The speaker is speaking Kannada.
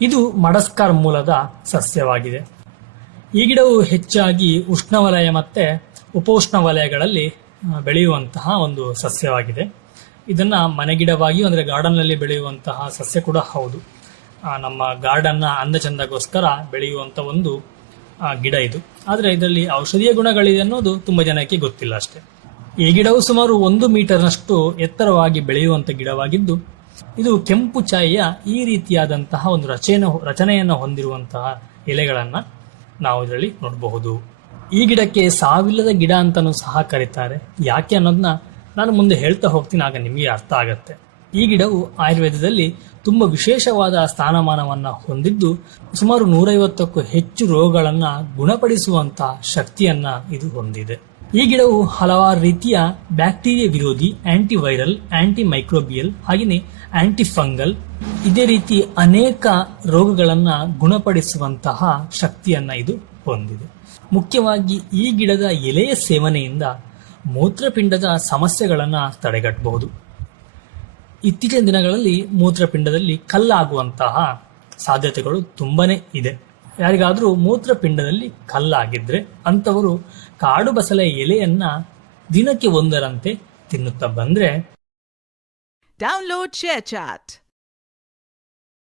ಇದು ಮಡಸ್ಕಾರ್ ಮೂಲದ ಸಸ್ಯವಾಗಿದೆ. ಈ ಗಿಡವು ಹೆಚ್ಚಾಗಿ ಉಷ್ಣವಲಯ ಮತ್ತೆ ಉಪೋಷ್ಣವಲಯಗಳಲ್ಲಿ ಬೆಳೆಯುವಂತಹ ಒಂದು ಸಸ್ಯವಾಗಿದೆ. ಇದನ್ನ ಮನೆಗಿಡವಾಗಿ ಅಂದರೆ ಗಾರ್ಡನ್ನಲ್ಲಿ ಬೆಳೆಯುವಂತಹ ಸಸ್ಯ ಕೂಡ ಹೌದು. ನಮ್ಮ ಗಾರ್ಡನ್ನ ಅಂದಚಂದಗೋಸ್ಕರ ಬೆಳೆಯುವಂತ ಒಂದು ಗಿಡ ಇದು. ಆದರೆ ಇದರಲ್ಲಿ ಔಷಧೀಯ ಗುಣಗಳಿದೆ ಅನ್ನೋದು ತುಂಬಾ ಜನಕ್ಕೆ ಗೊತ್ತಿಲ್ಲ ಅಷ್ಟೇ. ಈ ಗಿಡವು ಸುಮಾರು 1 ಮೀಟರ್ನಷ್ಟು ಎತ್ತರವಾಗಿ ಬೆಳೆಯುವಂತ ಗಿಡವಾಗಿದ್ದು, ಇದು ಕೆಂಪು ಛಾಯೆಯ ಈ ರೀತಿಯಾದಂತಹ ಒಂದು ರಚನೆಯನ್ನು ಹೊಂದಿರುವಂತಹ ಎಲೆಗಳನ್ನ ನಾವು ಇದರಲ್ಲಿ ನೋಡಬಹುದು. ಈ ಗಿಡಕ್ಕೆ ಸಾವಿಲ್ಲದ ಗಿಡ ಅಂತಾನೂ ಸಹ ಕರೀತಾರೆ. ಯಾಕೆ ಅನ್ನೋದನ್ನ ನಾನು ಮುಂದೆ ಹೇಳ್ತಾ ಹೋಗ್ತೀನಿ, ಆಗ ನಿಮಗೆ ಅರ್ಥ ಆಗತ್ತೆ. ಈ ಗಿಡವು ಆಯುರ್ವೇದದಲ್ಲಿ ತುಂಬಾ ವಿಶೇಷವಾದ ಸ್ಥಾನಮಾನವನ್ನ ಹೊಂದಿದ್ದು, ಸುಮಾರು 150ಕ್ಕೂ ಹೆಚ್ಚು ರೋಗಗಳನ್ನ ಗುಣಪಡಿಸುವಂತಹ ಶಕ್ತಿಯನ್ನ ಇದು ಹೊಂದಿದೆ. ಈ ಗಿಡವು ಹಲವಾರು ರೀತಿಯ ಬ್ಯಾಕ್ಟೀರಿಯಾ ವಿರೋಧಿ, ಆಂಟಿವೈರಲ್, ಆಂಟಿ ಮೈಕ್ರೋಬಿಯಲ್ ಹಾಗೆಯೇ ಆಂಟಿಫಂಗಲ್ ಇದೇ ರೀತಿ ಅನೇಕ ರೋಗಗಳನ್ನ ಗುಣಪಡಿಸುವಂತಹ ಶಕ್ತಿಯನ್ನ ಇದು ಹೊಂದಿದೆ. ಮುಖ್ಯವಾಗಿ ಈ ಗಿಡದ ಎಲೆಯ ಸೇವನೆಯಿಂದ ಮೂತ್ರಪಿಂಡದ ಸಮಸ್ಯೆಗಳನ್ನ ತಡೆಗಟ್ಟಬಹುದು. ಇತ್ತೀಚಿನ ದಿನಗಳಲ್ಲಿ ಮೂತ್ರಪಿಂಡದಲ್ಲಿ ಕಲ್ಲಾಗುವಂತಹ ಸಾಧ್ಯತೆಗಳು ತುಂಬಾನೇ ಇದೆ. ಯಾರಿಗಾದ್ರೂ ಮೂತ್ರಪಿಂಡದಲ್ಲಿ ಕಲ್ಲಾಗಿದ್ರೆ ಅಂತವರು ಕಾಡು ಬಸಳೆ ಎಲೆಯನ್ನ ದಿನಕ್ಕೆ 1ರಂತೆ ತಿನ್ನುತ್ತಾ ಬಂದ್ರೆ ಡೌನ್ಲೋಡ್ ಶೇರ್ ಚಾಟ್.